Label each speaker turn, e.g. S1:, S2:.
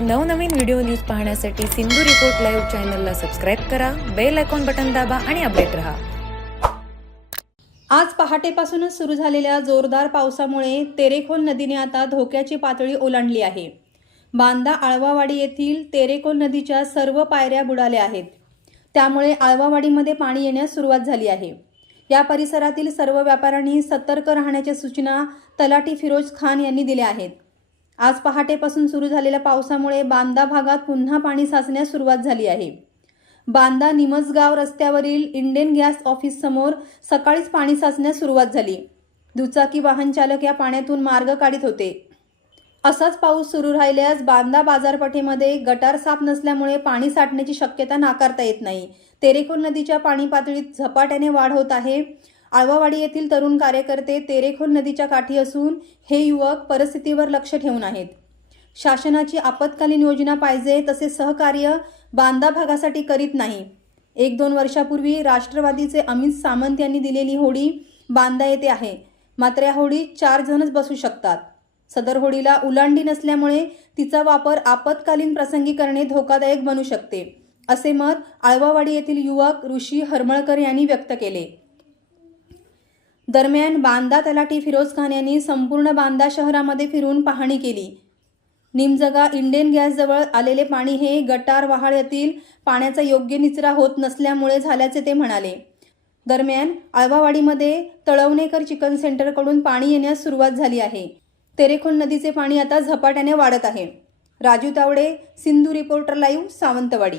S1: नवनवीन video news पाहण्यासाठी Sindhu report live चॅनलला सबस्क्राईब करा बेल आयकॉन बटन दाबा आणि अपडेट रहा.
S2: आज पहाटेपासूनच सुरू झालेल्या जोरदार पावसामुळे तेरेखोल नदीने आता धोक्याची पातळी ओलांडली आहे. बांदा आळवावाडी येथील तेरेखोल नदीच्या सर्व पायऱ्या बुडाल्या आहेत. त्यामुळे आळवावाडीमध्ये पाणी येण्यास सुरुवात झाली आहे. या परिसरातील सर्व व्यापाऱ्यांनी सतर्क राहण्याच्या सूचना तलाठी फिरोज खान यांनी दिल्या आहेत. आज पहाटेपासून सुरू झालेल्या पावसामुळे बांदा भागात पुन्हा पाणी साचण्यास सुरुवात झाली आहे. बांदा निमसगाव रस्त्यावरील इंडियन गॅस ऑफिस समोर सकाळीच पाणी साचण्यास सुरुवात झाली. दुचाकी वाहन चालक या पाण्यातून मार्ग काढित होते. असाच पाऊस सुरू राहिल्यास बांदा बाजारपेठेमध्ये गटार साफ नसल्यामुळे पाणी साठण्याची शक्यता नाकारता येत नाही. तेरेखोल नदीच्या पाणी पातळीत झपाट्याने वाढ होत आहे. आळवावाडी येथील तरुण कार्यकर्ते तेरेखोल नदीच्या काठी असून हे युवक परिस्थितीवर लक्ष ठेवून आहेत. शासनाची आपत्कालीन योजना पाहिजे तसे सहकार्य बांदा भागासाठी करीत नाही. एक दोन वर्षापूर्वी राष्ट्रवादीचे अमित सामंत यांनी दिलेली होडी बांदा येथे आहे. मात्र या होडीत चार जणच बसू शकतात. सदर होडीला उलांडी नसल्यामुळे तिचा वापर आपत्कालीन प्रसंगी करणे धोकादायक बनू शकते असे मत आळवावाडी येथील युवक ऋषी हरमळकर यांनी व्यक्त केले. दरम्यान बांदा तलाठी फिरोज खान यांनी संपूर्ण बांदा शहरामध्ये फिरून पाहणी केली. निमजगा इंडियन गॅसजवळ आलेले पाणी हे गटार वहाळ्यातील पाण्याचा योग्य निचरा होत नसल्यामुळे झाल्याचे ते म्हणाले. दरम्यान आळवावाडीमध्ये तळवणेकर चिकन सेंटरकडून पाणी येण्यास सुरुवात झाली आहे. तेरेखोल नदीचे पाणी आता झपाट्याने वाढत आहे. Raju Tawde Sindhu reporter live Sawantwadi.